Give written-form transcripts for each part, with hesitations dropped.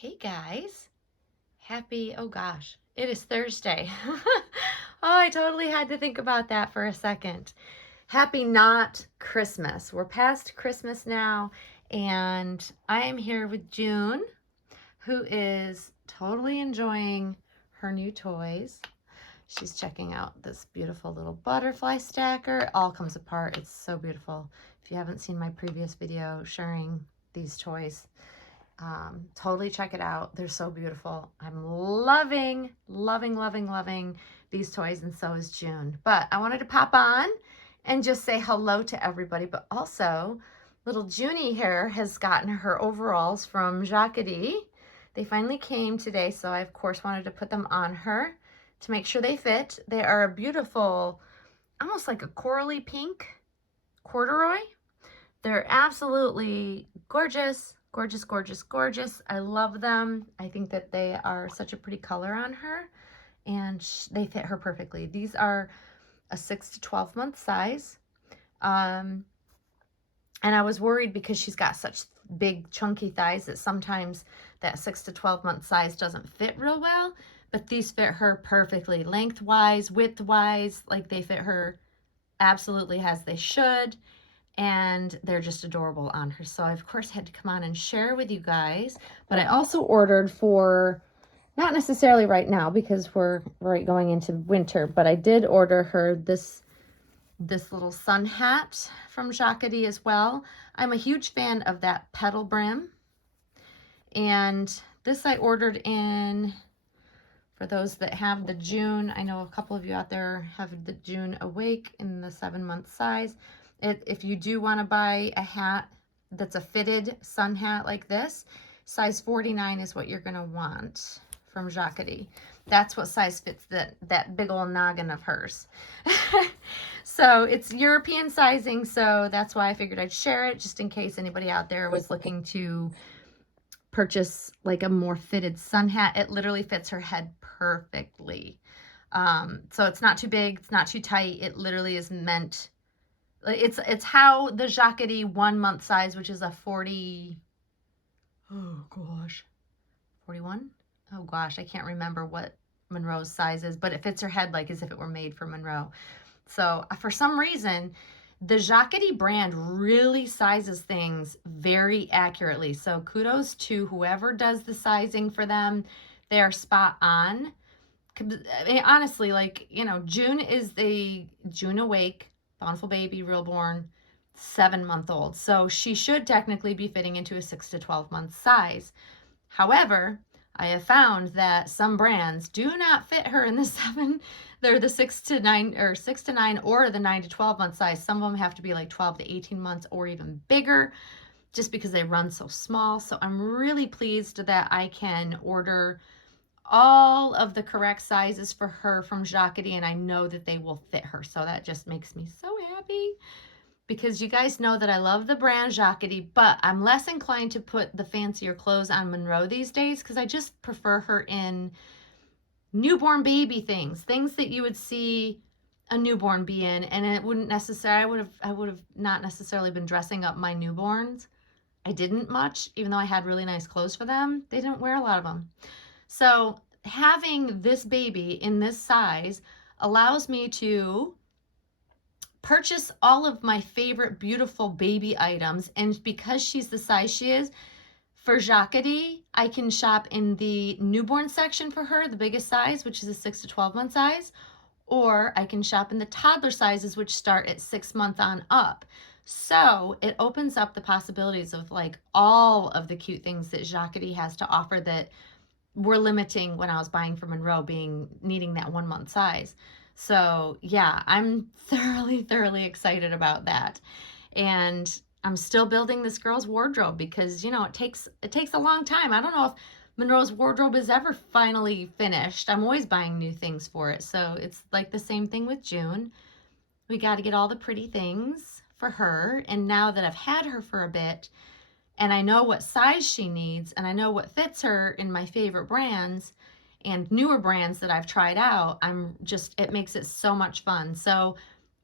Hey guys, oh gosh, it is Thursday. Oh, I totally had to think about that for a second. Happy not Christmas. We're past Christmas now, and I am here with June, who is totally enjoying her new toys. She's checking out this beautiful little butterfly stacker. It all comes apart. It's so beautiful. If you haven't seen my previous video sharing these toys, totally check it out. They're so beautiful. I'm loving, loving, loving, loving these toys, and so is June. But I wanted to pop on and just say hello to everybody, but also little Junie here has gotten her overalls from Jacquerie. They finally came today, so I of course wanted to put them on her to make sure they fit. They are a beautiful, almost like a corally pink corduroy. They're absolutely gorgeous. Gorgeous, gorgeous, gorgeous. I love them. I think that they are such a pretty color on her, and they fit her perfectly. These are a 6 to 12 month size. And I was worried because she's got such big chunky thighs that sometimes that 6 to 12 month size doesn't fit real well, but these fit her perfectly. Lengthwise, widthwise, like they fit her absolutely as they should. And they're just adorable on her. So I, of course, had to come on and share with you guys. But I also ordered for, not necessarily right now because we're right going into winter, but I did order her this little sun hat from Jacquerie as well. I'm a huge fan of that petal brim. And this I ordered in, for those that have the June, I know a couple of you out there have the June Awake in the 7-month size. If you do want to buy a hat that's a fitted sun hat like this, size 49 is what you're going to want from Jacquerie. That's what size fits that big old noggin of hers. So it's European sizing, so that's why I figured I'd share it, just in case anybody out there was looking to purchase like a more fitted sun hat. It literally fits her head perfectly. So it's not too big, it's not too tight. It literally is meant, it's how the Jacquerie 1 month size, which is a 40, oh gosh, 41? Oh gosh, I can't remember what Monroe's size is, but it fits her head like as if it were made for Monroe. So for some reason, the Jacquerie brand really sizes things very accurately. So kudos to whoever does the sizing for them. They are spot on. I mean, honestly, like, you know, June is the June Awake, Bountiful Baby, Realborn, 7-month-old. So she should technically be fitting into a 6 to 12 month size. However, I have found that some brands do not fit her in the they're the 6 to 9 or the 9 to 12 month size. Some of them have to be like 12 to 18 months or even bigger just because they run so small. So I'm really pleased that I can order all of the correct sizes for her from Jacquerie, and I know that they will fit her. So that just makes me so happy, because you guys know that I love the brand Jacquerie, but I'm less inclined to put the fancier clothes on Monroe these days because I just prefer her in newborn baby things that you would see a newborn be in, and it wouldn't necessarily, I would have not necessarily been dressing up my newborns. I didn't much, even though I had really nice clothes for them. They didn't wear a lot of them. So having this baby in this size allows me to purchase all of my favorite beautiful baby items. And because she's the size she is, for Jacquerie, I can shop in the newborn section for her, the biggest size, which is a 6 to 12 month size, or I can shop in the toddler sizes, which start at 6 months on up. So it opens up the possibilities of like all of the cute things that Jacquerie has to offer that were limiting when I was buying for Monroe, needing that 1 month size. So yeah, I'm thoroughly excited about that. And I'm still building this girl's wardrobe because, you know, it takes a long time. I don't know if Monroe's wardrobe is ever finally finished. I'm always buying new things for it. So it's like the same thing with June. We got to get all the pretty things for her. And now that I've had her for a bit, and I know what size she needs, and I know what fits her in my favorite brands and newer brands that I've tried out, it makes it so much fun. So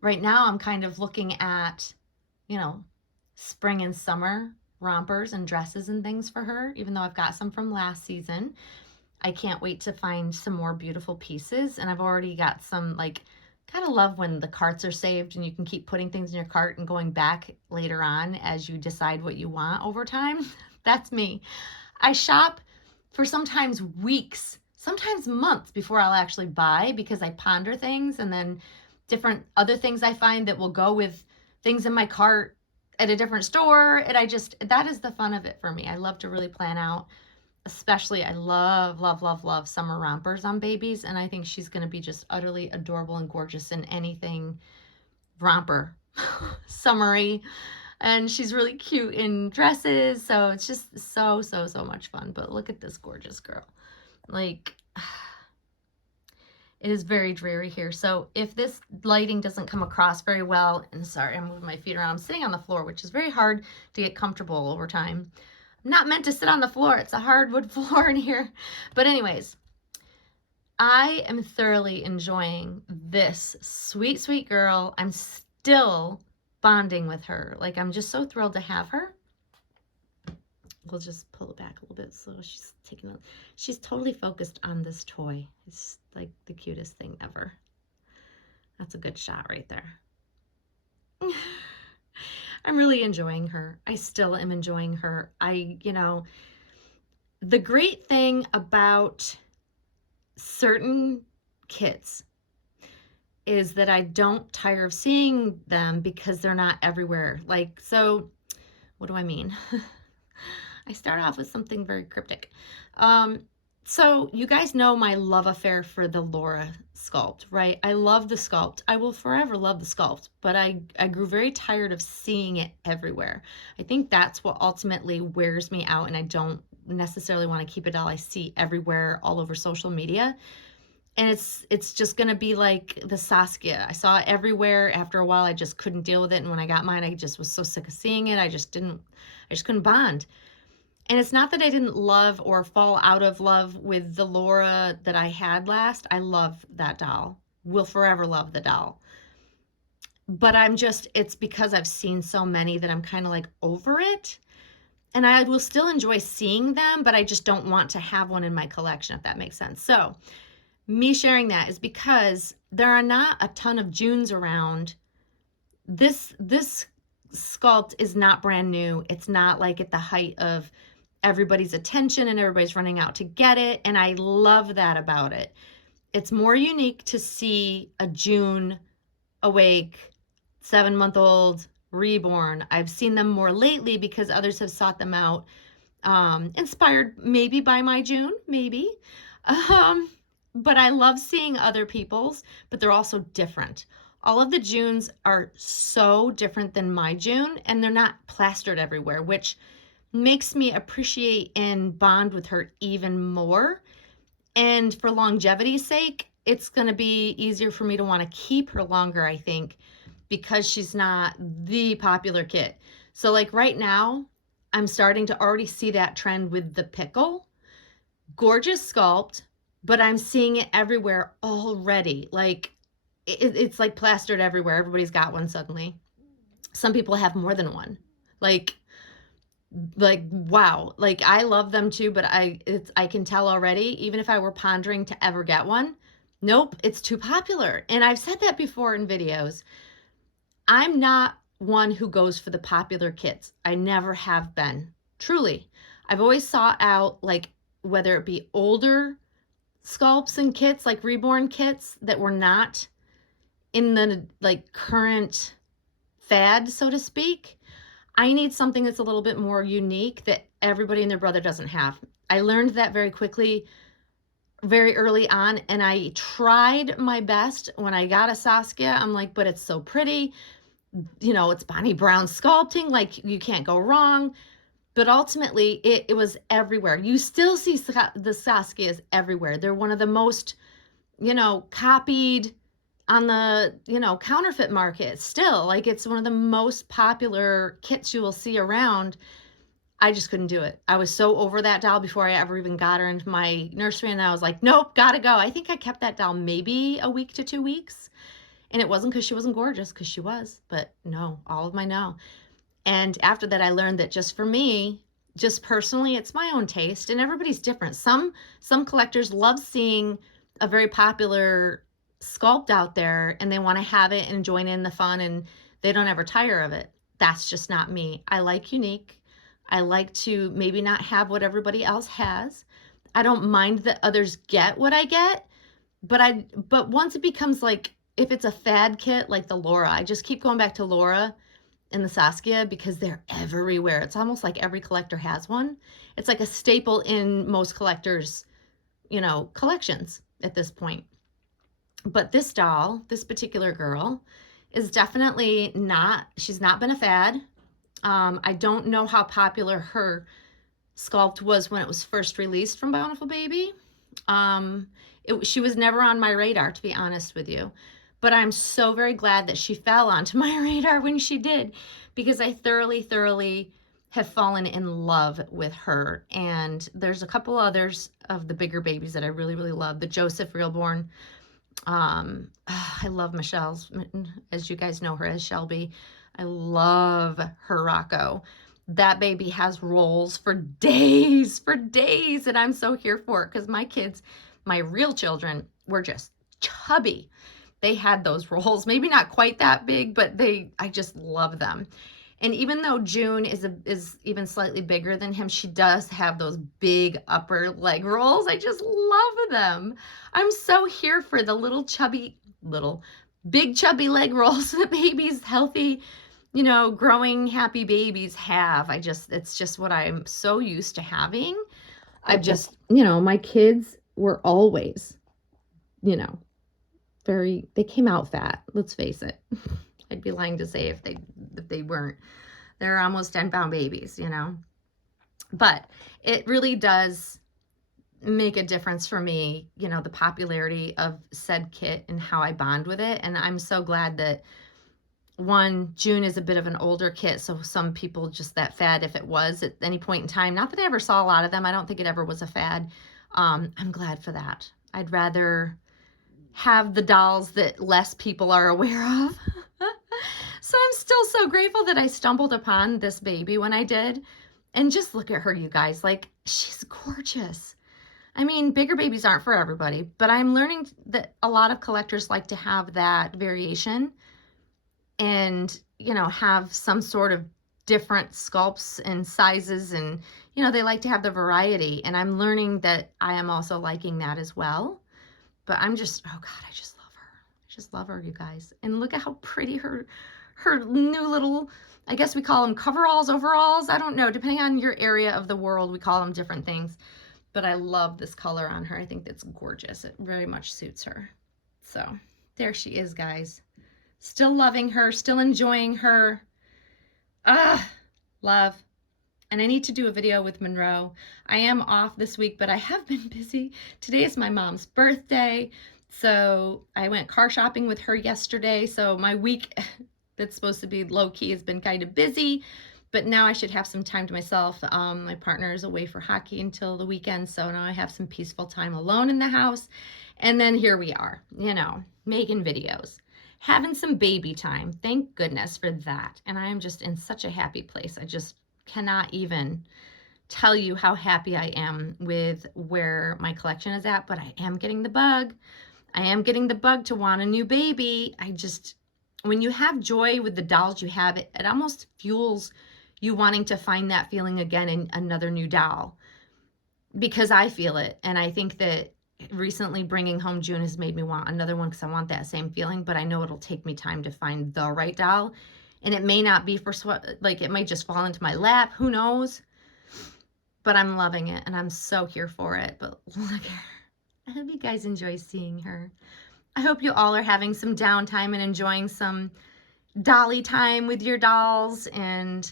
right now I'm kind of looking at, you know, spring and summer rompers and dresses and things for her, even though I've got some from last season. I can't wait to find some more beautiful pieces, and I've already got some, like, kind of love when the carts are saved and you can keep putting things in your cart and going back later on as you decide what you want over time. That's me. I shop for sometimes weeks, sometimes months before I'll actually buy, because I ponder things, and then different other things I find that will go with things in my cart at a different store. And that is the fun of it for me. I love to really plan out. Especially, I love, love, love, love summer rompers on babies, and I think she's going to be just utterly adorable and gorgeous in anything romper, summery, and she's really cute in dresses, so it's just so, so, so much fun. But look at this gorgeous girl. Like, it is very dreary here, so if this lighting doesn't come across very well, and sorry, I'm moving my feet around. I'm sitting on the floor, which is very hard to get comfortable over time. Not meant to sit on the floor. It's a hardwood floor in here. But anyways, I am thoroughly enjoying this sweet, sweet girl. I'm still bonding with her. Like, I'm just so thrilled to have her. We'll just pull it back a little bit so she's totally focused on this toy. It's like the cutest thing ever. That's a good shot right there. I'm really enjoying her. I still am enjoying her. The great thing about certain kits is that I don't tire of seeing them because they're not everywhere. Like, so what do I mean? I start off with something very cryptic. So you guys know my love affair for the Laura sculpt, right? I love the sculpt. I will forever love the sculpt, but I grew very tired of seeing it everywhere. I think that's what ultimately wears me out, and I don't necessarily want to keep a doll I see everywhere all over social media. And it's just going to be like the Saskia. I saw it everywhere. After a while, I just couldn't deal with it. And when I got mine, I just was so sick of seeing it. I just couldn't bond. And it's not that I didn't love or fall out of love with the Laura that I had last. I love that doll. Will forever love the doll. But it's because I've seen so many that I'm kind of like over it. And I will still enjoy seeing them, but I just don't want to have one in my collection, if that makes sense. So me sharing that is because there are not a ton of Junes around. This sculpt is not brand new. It's not like at the height of everybody's attention and everybody's running out to get it. And I love that about it. It's more unique to see a June awake, 7-month-old reborn. I've seen them more lately because others have sought them out. Inspired maybe by my June, maybe. But I love seeing other people's, but they're also different. All of the Junes are so different than my June, and they're not plastered everywhere, which makes me appreciate and bond with her even more. And for longevity's sake, it's going to be easier for me to want to keep her longer, I think, because she's not the popular kit. So like right now, I'm starting to already see that trend with the pickle. Gorgeous sculpt, but I'm seeing it everywhere already. Like it's like plastered everywhere. Everybody's got one suddenly. Some people have more than one. Like wow. Like I love them too, but I can tell already, even if I were pondering to ever get one, nope, it's too popular. And I've said that before in videos. I'm not one who goes for the popular kits. I never have been. Truly. I've always sought out, like, whether it be older sculpts and kits, like reborn kits that were not in the like current fad, so to speak. I need something that's a little bit more unique that everybody and their brother doesn't have. I learned that very quickly, very early on, and I tried my best. When I got a Saskia, I'm like, but it's so pretty. You know, it's Bonnie Brown sculpting, like you can't go wrong. But ultimately, it was everywhere. You still see the Saskias everywhere. They're one of the most, copied on the, counterfeit market still. Like, it's one of the most popular kits you will see around. I just couldn't do it. I was so over that doll before I ever even got her into my nursery, and I was like, nope, gotta go. I think I kept that doll maybe a week to 2 weeks. And it wasn't because she wasn't gorgeous, because she was. But no, all of my no. And after that, I learned that just for me, just personally, it's my own taste, and everybody's different. Some collectors love seeing a very popular sculpt out there, and they want to have it and join in the fun, and they don't ever tire of it. That's just not me. I like unique. I like to maybe not have what everybody else has. I don't mind that others get what I get, but once it becomes like, if it's a fad kit like the Laura, I just keep going back to Laura and the Saskia because they're everywhere. It's almost like every collector has one. It's like a staple in most collectors, collections at this point. But this doll, this particular girl, is definitely not, she's not been a fad. I don't know how popular her sculpt was when it was first released from Bountiful Baby. She was never on my radar, to be honest with you. But I'm so very glad that she fell onto my radar when she did, because I thoroughly have fallen in love with her. And there's a couple others of the bigger babies that I really love. The Joseph Realborn. I love Michelle's, as you guys know her as Shelby. I love her Rocco. That baby has rolls for days, and I'm so here for it because my kids, my real children, were just chubby. They had those rolls, maybe not quite that big, but I just love them. And even though June is even slightly bigger than him, she does have those big upper leg rolls. I just love them. I'm so here for the big chubby leg rolls that babies, healthy, growing happy babies have. It's just what I'm so used to having. My kids were always, they came out fat. Let's face it. I'd be lying to say if they weren't. They're almost 10-pound babies, But it really does make a difference for me, the popularity of said kit and how I bond with it. And I'm so glad that June is a bit of an older kit, so some people just that fad, if it was at any point in time, not that I ever saw a lot of them, I don't think it ever was a fad. I'm glad for that. I'd rather have the dolls that less people are aware of. So I'm still so grateful that I stumbled upon this baby when I did. And just look at her, you guys. Like, she's gorgeous. I mean, bigger babies aren't for everybody, but I'm learning that a lot of collectors like to have that variation and, have some sort of different sculpts and sizes, and, they like to have the variety. And I'm learning that I am also liking that as well. But I'm just, oh God, I just love her. I just love her, you guys. And look at how pretty her new little, I guess we call them coveralls, overalls. I don't know. Depending on your area of the world, we call them different things. But I love this color on her. I think that's gorgeous. It very much suits her. So there she is, guys. Still loving her, still enjoying her. Love. And I need to do a video with Monroe. I am off this week, but I have been busy. Today is my mom's birthday, so I went car shopping with her yesterday. So my week that's supposed to be low-key has been kind of busy, but now I should have some time to myself. My partner is away for hockey until the weekend, so now I have some peaceful time alone in the house. And then here we are, making videos, having some baby time. Thank goodness for that. And I am just in such a happy place. I just cannot even tell you how happy I am with where my collection is at, but I am getting the bug. I am getting the bug to want a new baby. When you have joy with the dolls you have, it almost fuels you wanting to find that feeling again in another new doll, because I feel it. And I think that recently bringing home June has made me want another one because I want that same feeling, but I know it'll take me time to find the right doll. And it may not be it might just fall into my lap. Who knows? But I'm loving it, and I'm so here for it. But look at her. I hope you guys enjoy seeing her. I hope you all are having some downtime and enjoying some dolly time with your dolls. And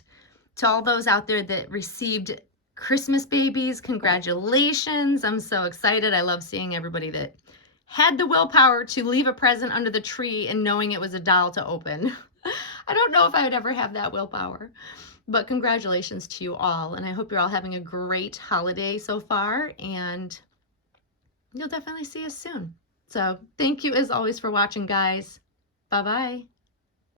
to all those out there that received Christmas babies, congratulations. I'm so excited. I love seeing everybody that had the willpower to leave a present under the tree and knowing it was a doll to open. I don't know if I would ever have that willpower, but congratulations to you all. And I hope you're all having a great holiday so far, and you'll definitely see us soon. So thank you as always for watching, guys. Bye-bye.